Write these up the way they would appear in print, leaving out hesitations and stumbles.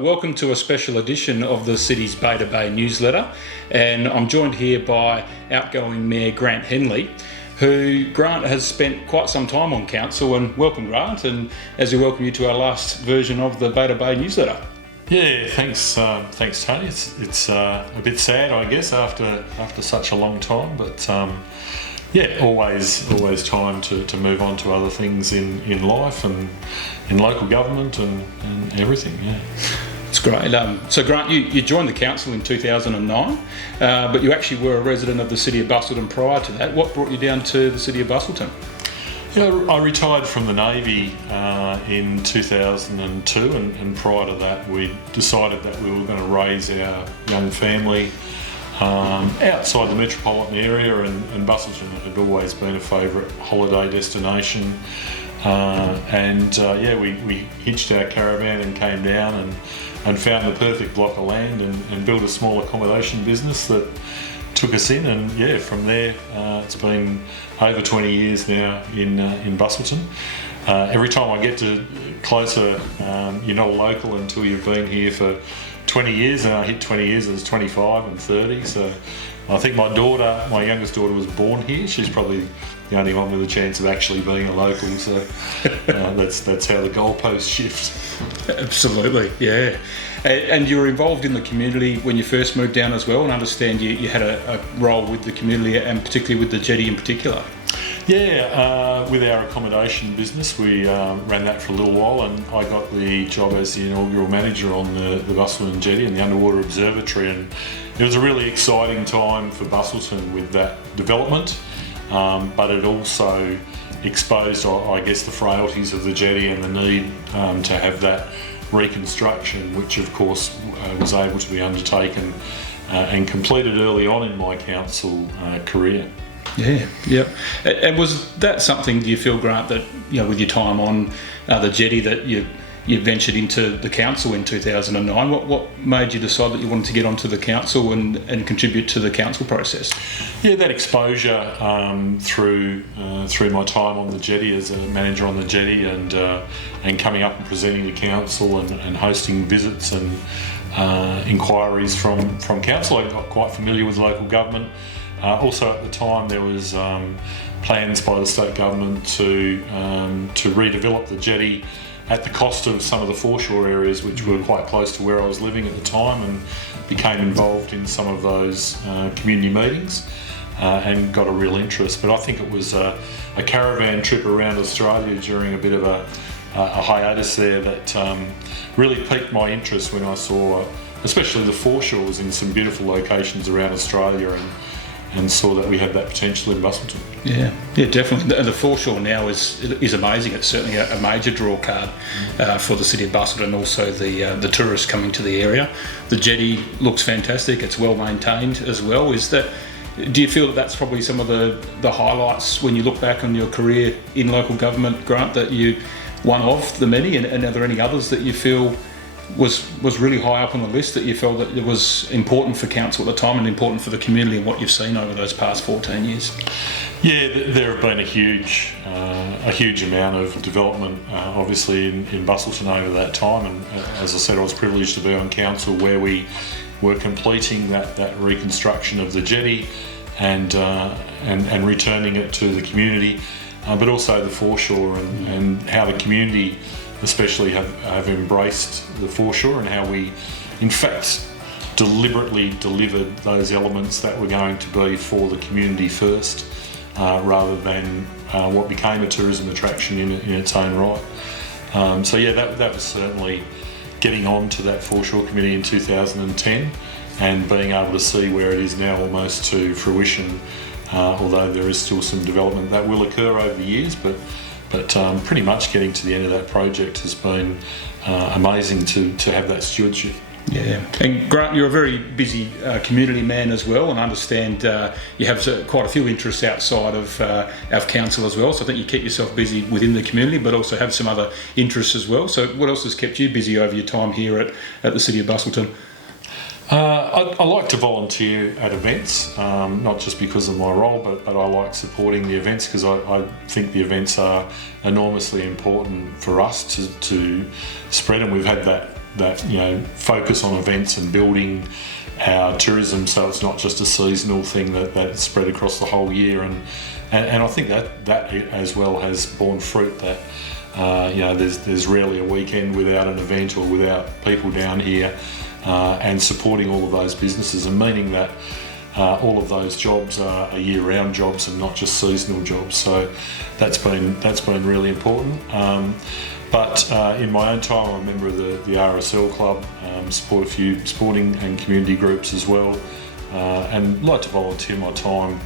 welcome to a special edition of the city's Beta Bay newsletter, and I'm joined here by outgoing Mayor Grant Henley, who Grant has spent quite some time on council. And welcome, Grant, and as we welcome you to our last version of the Beta Bay newsletter. Yeah, thanks Tony. It's a bit sad, I guess, after such a long time, but always time to move on to other things in life and in local government and everything. Yeah, it's great. So Grant, you joined the council in 2009, but you actually were a resident of the city of Busselton prior to that. What brought you down to the city of Busselton? Yeah, I retired from the Navy in 2002, and prior to that we decided that we were going to raise our young family outside the metropolitan area, and Busselton had always been a favourite holiday destination. We hitched our caravan and came down and found the perfect block of land and built a small accommodation business that took us in, and from there it's been over 20 years now in Busselton. Every time I get to closer, you're not a local until you've been here for 20 years, and I hit 20 years as 25 and 30, so I think my youngest daughter was born here. She's probably the only one with a chance of actually being a local, so that's how the goalposts shift. Absolutely, yeah. And you were involved in the community when you first moved down as well, and I understand you had a role with the community, and particularly with the jetty in particular. Yeah, with our accommodation business, we ran that for a little while, and I got the job as the inaugural manager on the Busselton Jetty and the Underwater Observatory, and it was a really exciting time for Busselton with that development, but it also exposed, I guess, the frailties of the jetty and the need to have that reconstruction, which of course was able to be undertaken and completed early on in my council career. Yeah. And was that something, do you feel, Grant, that with your time on the jetty that you ventured into the council in 2009? What made you decide that you wanted to get onto the council and contribute to the council process? Yeah, that exposure through my time on the jetty as a manager on the jetty, and coming up and presenting to council and hosting visits and inquiries from council. I got quite familiar with local government. Also at the time there was plans by the state government to redevelop the jetty at the cost of some of the foreshore areas, which were quite close to where I was living at the time, and became involved in some of those community meetings and got a real interest. But I think it was a caravan trip around Australia during a bit of a hiatus there that really piqued my interest when I saw especially the foreshores in some beautiful locations around Australia, and saw that we had that potential in Busselton. Yeah, definitely. The foreshore now is amazing. It's certainly a major draw card for the city of Busselton, and also the tourists coming to the area. The jetty looks fantastic. It's well maintained as well. Do you feel that that's probably some of the highlights when you look back on your career in local government, Grant, that you one of the many, and are there any others that you feel was really high up on the list that you felt that it was important for council at the time and important for the community, and what you've seen over those past 14 years? Yeah, there have been a huge amount of development, obviously in Busselton over that time, and as I said, I was privileged to be on council where we were completing that reconstruction of the jetty and returning it to the community, but also the foreshore and how the community especially have embraced the foreshore, and how we in fact deliberately delivered those elements that were going to be for the community first, rather than what became a tourism attraction in its own right. That was certainly getting on to that foreshore committee in 2010 and being able to see where it is now almost to fruition, although there is still some development that will occur over the years, but pretty much getting to the end of that project has been amazing to have that stewardship. Yeah, and Grant, you're a very busy community man as well, and I understand you have quite a few interests outside of council as well, so I think you keep yourself busy within the community but also have some other interests as well. So what else has kept you busy over your time here at the City of Busselton? I like to volunteer at events, not just because of my role, but I like supporting the events because I think the events are enormously important for us to spread, and we've had that focus on events and building our tourism so it's not just a seasonal thing that's spread across the whole year, and I think that as well has borne fruit. That there's rarely a weekend without an event or without people down here and supporting all of those businesses, and meaning that all of those jobs are year-round jobs and not just seasonal jobs. So that's been really important. But in my own time, I'm a member of the RSL club, support a few sporting and community groups as well, and like to volunteer my time,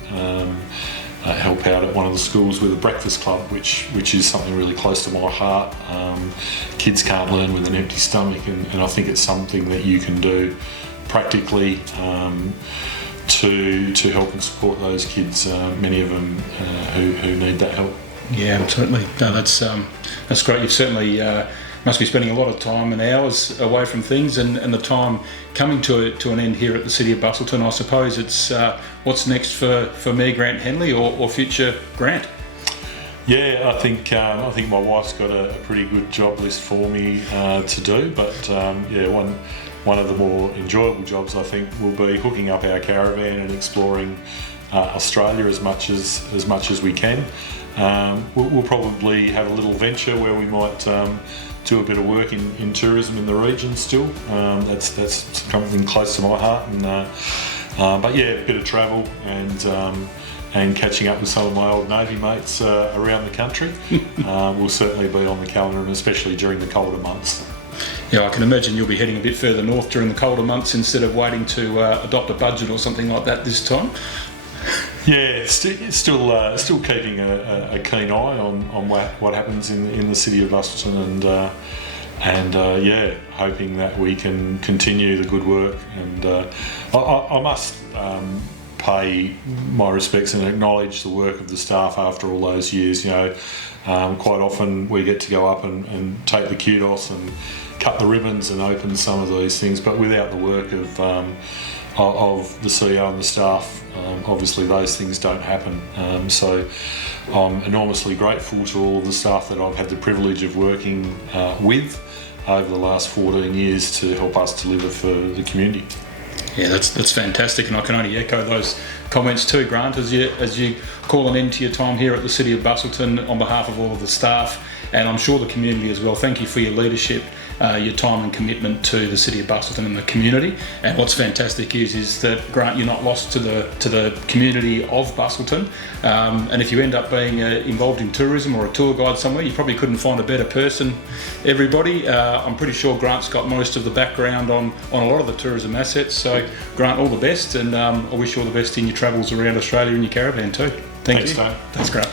help out at one of the schools with a breakfast club, which is something really close to my heart. Kids can't learn with an empty stomach, and I think it's something that you can do practically to help and support those kids, many of them who need that help. Yeah, certainly. No, that's great. You've certainly must be spending a lot of time and hours away from things, and the time coming to an end here at the City of Bustleton. I suppose it's what's next for me, Grant Henley, or future Grant? Yeah, I think my wife's got a pretty good job list for me to do, but one of the more enjoyable jobs I think will be hooking up our caravan and exploring Australia as much as we can. We'll probably have a little venture where we might do a bit of work in tourism in the region still. That's something close to my heart, but yeah, a bit of travel and catching up with some of my old Navy mates around the country will certainly be on the calendar, and especially during the colder months. Yeah, I can imagine you'll be heading a bit further north during the colder months instead of waiting to adopt a budget or something like that this time. Yeah, still keeping a keen eye on what happens in the city of Bustleton, and hoping that we can continue the good work. And I must pay my respects and acknowledge the work of the staff after all those years. Quite often we get to go up and take the kudos and cut the ribbons and open some of these things, but without the work of the CEO and the staff, obviously those things don't happen. So I'm enormously grateful to all of the staff that I've had the privilege of working with over the last 14 years to help us deliver for the community. Yeah, that's fantastic, and I can only echo those comments too, Grant, as you call an end to your time here at the City of Bustleton on behalf of all of the staff, and I'm sure the community as well. Thank you for your leadership, your time and commitment to the City of Bustleton and the community. And what's fantastic is that, Grant, you're not lost to the community of Bustleton, and if you end up being involved in tourism or a tour guide somewhere, you probably couldn't find a better person. Everybody, I'm pretty sure Grant's got most of the background on a lot of the tourism assets. So Grant, all the best, and I wish you all the best in your travels around Australia in your caravan too. Thanks, Dave. Thanks, Grant.